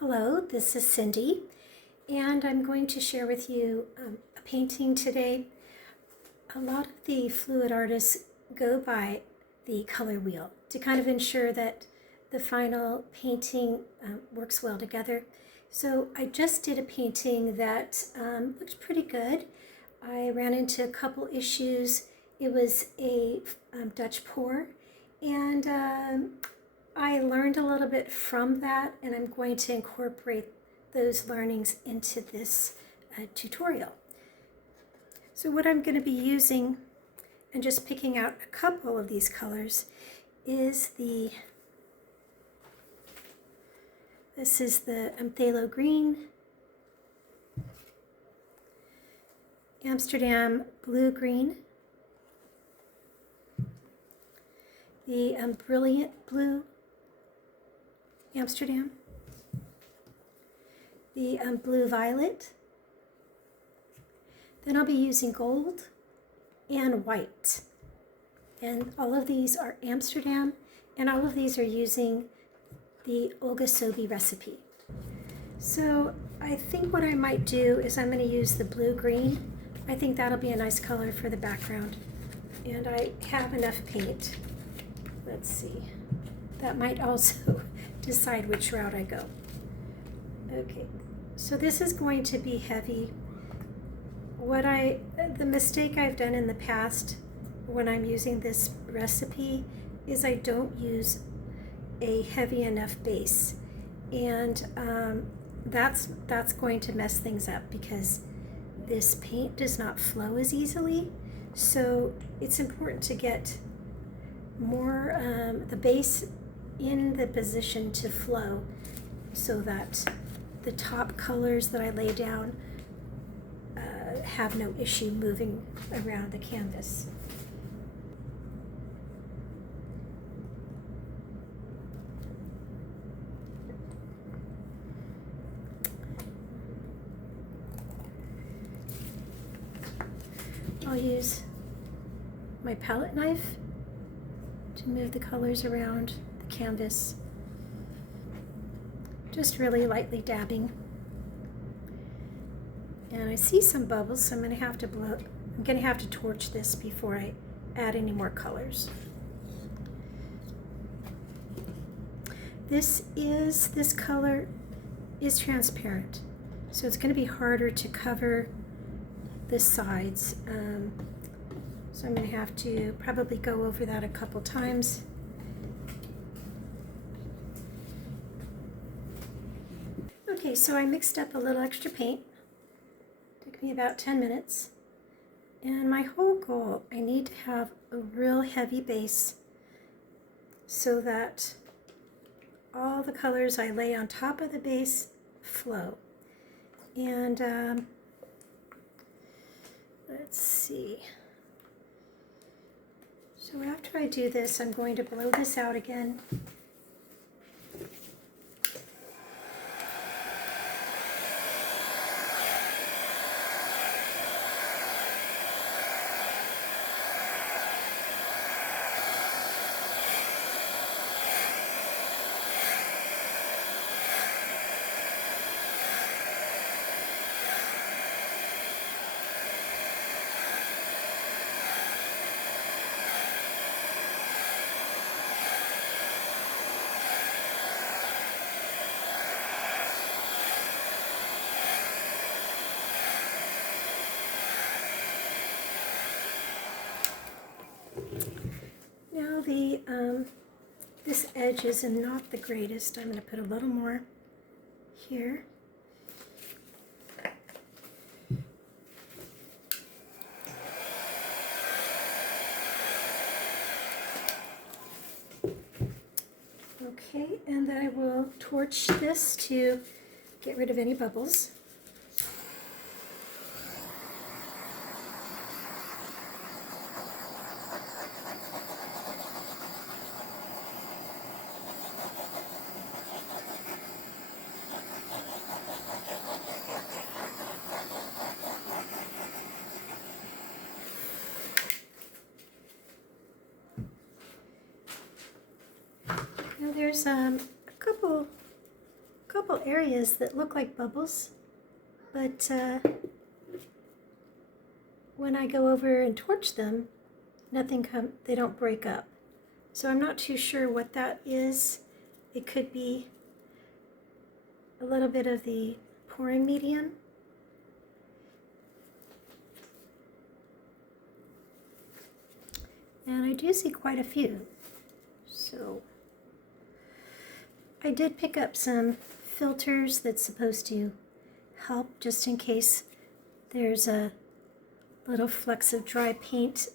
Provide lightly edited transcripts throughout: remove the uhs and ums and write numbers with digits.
Hello, this is Cindy, and I'm going to share with you a painting today. A lot of the fluid artists go by the color wheel to kind of ensure that the final painting works well together. So I just did a painting that looked pretty good. I ran into a couple issues. It was a Dutch pour, and I learned a little bit from that, and I'm going to incorporate those learnings into this tutorial. So what I'm going to be using, and just picking out a couple of these colors, is this is the Phthalo green, Amsterdam blue green, the brilliant blue Amsterdam, the blue violet. Then I'll be using gold and white. And all of these are Amsterdam, and all of these are using the Olga Soby recipe. So I think what I might do is I'm going to use the blue-green. I think that'll be a nice color for the background. And I have enough paint. Let's see. That might also decide which route I go. Okay, so this is going to be heavy. The mistake I've done in the past when I'm using this recipe is I don't use a heavy enough base, and that's going to mess things up because this paint does not flow as easily. So it's important to get more the base in the position to flow so that the top colors that I lay down have no issue moving around the canvas. I'll use my palette knife to move the colors around the canvas, just really lightly dabbing. And I see some bubbles, so I'm going to have to torch this before I add any more colors. This color is transparent, so it's going to be harder to cover the sides. So I'm going to have to probably go over that a couple times. Okay, so I mixed up a little extra paint. Took me about 10 minutes. And my whole goal, I need to have a real heavy base so that all the colors I lay on top of the base flow. And let's see. So after I do this, I'm going to blow this out again. Now this edge is not the greatest. I'm going to put a little more here. Okay, and then I will torch this to get rid of any bubbles. Now there's a couple couple areas that look like bubbles, but when I go over and torch them, they don't break up. So I'm not too sure what that is. It could be a little bit of the pouring medium. And I do see quite a few. So I did pick up some filters that's supposed to help just in case there's a little flecks of dry paint,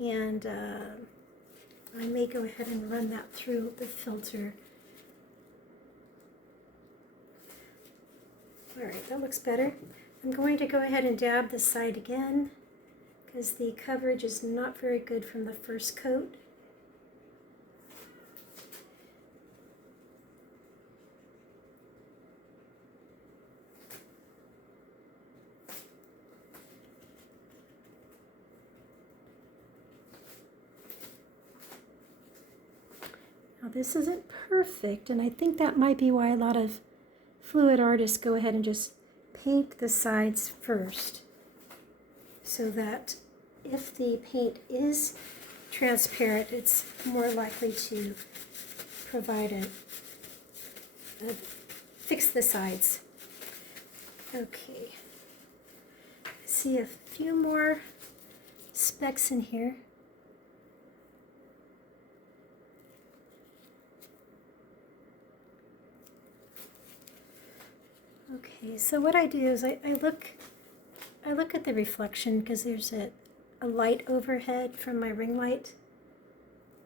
and I may go ahead and run that through the filter. Alright, that looks better. I'm going to go ahead and dab the side again because the coverage is not very good from the first coat. Now this isn't perfect, and I think that might be why a lot of fluid artists go ahead and just paint the sides first, so that if the paint is transparent, it's more likely to provide fix the sides. Okay, I see a few more specks in here. Okay, so what I do is I look at the reflection because there's a light overhead from my ring light,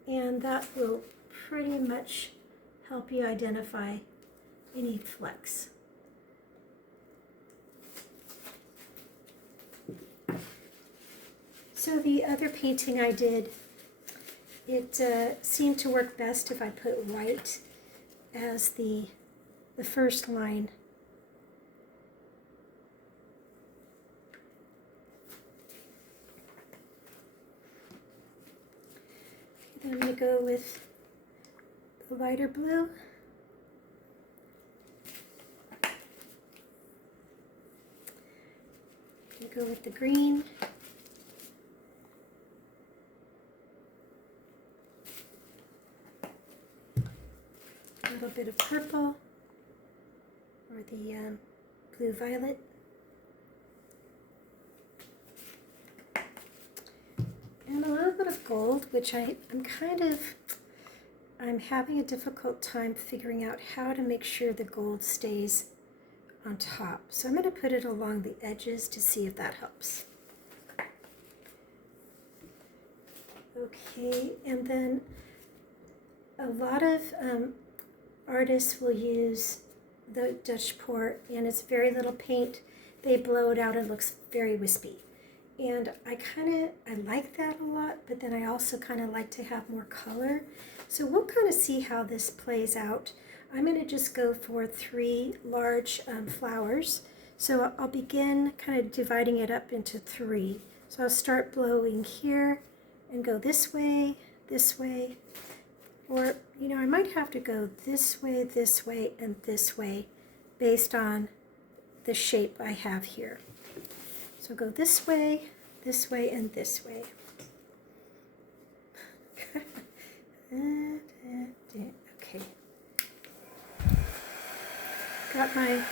and that will pretty much help you identify any flecks. So the other painting I did, it seemed to work best if I put white as the first line. I'm going to go with the lighter blue. I'm going to go with the green. A little bit of purple, or the blue-violet. And a little bit of gold, which I'm having a difficult time figuring out how to make sure the gold stays on top. So I'm going to put it along the edges to see if that helps. Okay, and then a lot of artists will use the Dutch pour, and it's very little paint. They blow it out and it looks very wispy. And I like that a lot, but then I also kind of like to have more color. So we'll kind of see how this plays out. I'm going to just go for 3 large flowers. So I'll begin kind of dividing it up into 3. So I'll start blowing here and go this way, or, you know, I might have to go this way, and this way based on the shape I have here. So go this way, and this way. Okay. Got my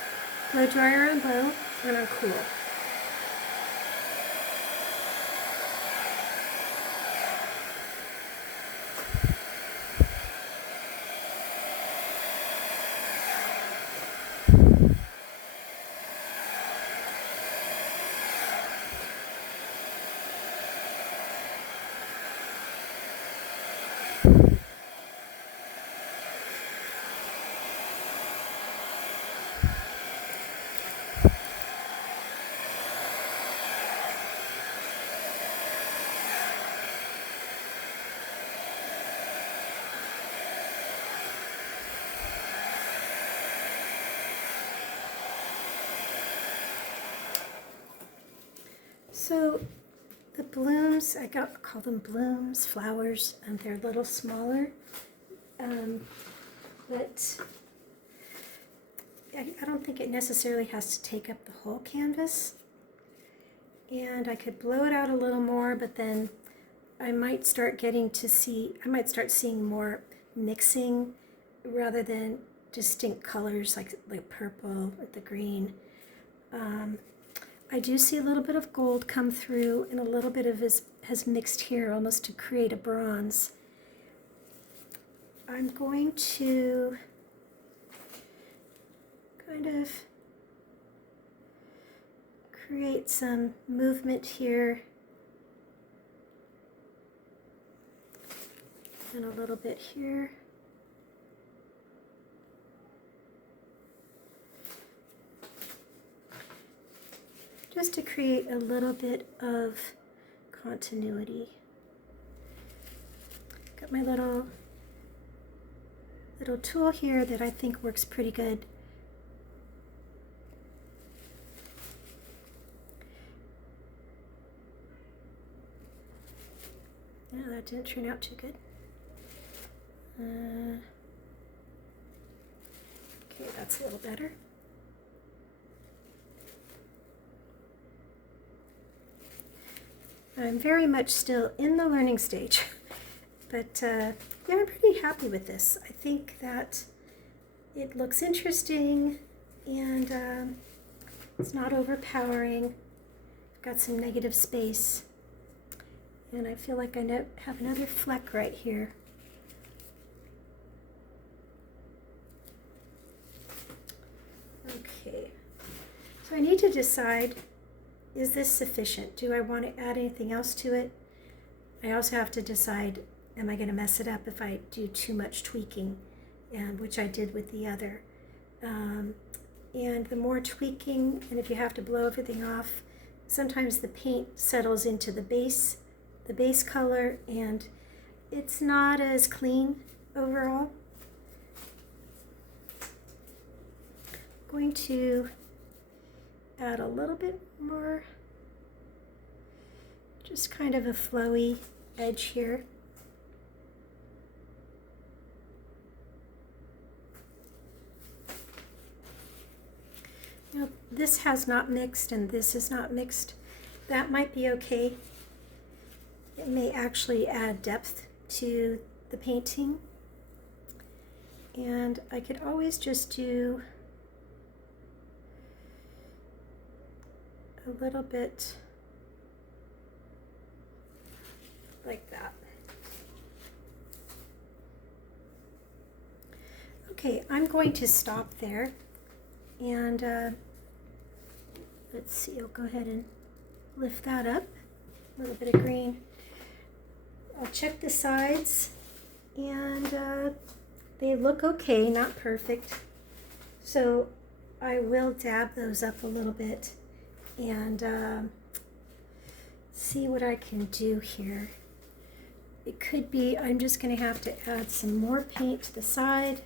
blow dryer on low and on cool. So the blooms, call them blooms, flowers, and they're a little smaller, but I don't think it necessarily has to take up the whole canvas. And I could blow it out a little more, but then I might start seeing more mixing rather than distinct colors like the purple or the green. I do see a little bit of gold come through, and a little bit of it has mixed here almost to create a bronze. I'm going to kind of create some movement here and a little bit here. Just to create a little bit of continuity. Got my little tool here that I think works pretty good. No, that didn't turn out too good. Okay, that's a little better. I'm very much still in the learning stage, but yeah, I'm pretty happy with this. I think that it looks interesting, and it's not overpowering. Got some negative space, and I feel like I have another fleck right here. Okay, so I need to decide, is this sufficient? Do I want to add anything else to it? I also have to decide, am I going to mess it up if I do too much tweaking, and which I did with the other. And the more tweaking, and if you have to blow everything off, sometimes the paint settles into the base color, and it's not as clean overall. I'm going to add a little bit more, just kind of a flowy edge here. Now, this has not mixed and this is not mixed. That might be okay. It may actually add depth to the painting. And I could always just do a little bit like that. Okay, I'm going to stop there, and let's see, I'll go ahead and lift that up, a little bit of green. I'll check the sides, and they look okay, not perfect, so I will dab those up a little bit and see what I can do here. It could be I'm just going to have to add some more paint to the side.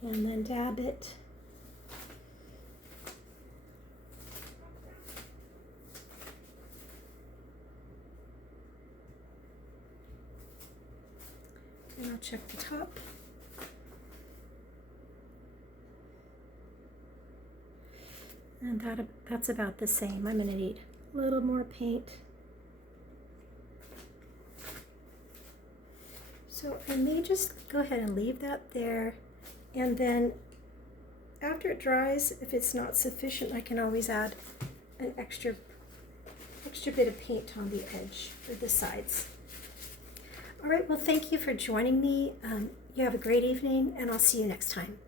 And then dab it. And I'll check the top. And that's about the same. I'm going to need a little more paint. So I may just go ahead and leave that there. And then after it dries, if it's not sufficient, I can always add an extra bit of paint on the edge or the sides. All right, well, thank you for joining me. You have a great evening, and I'll see you next time.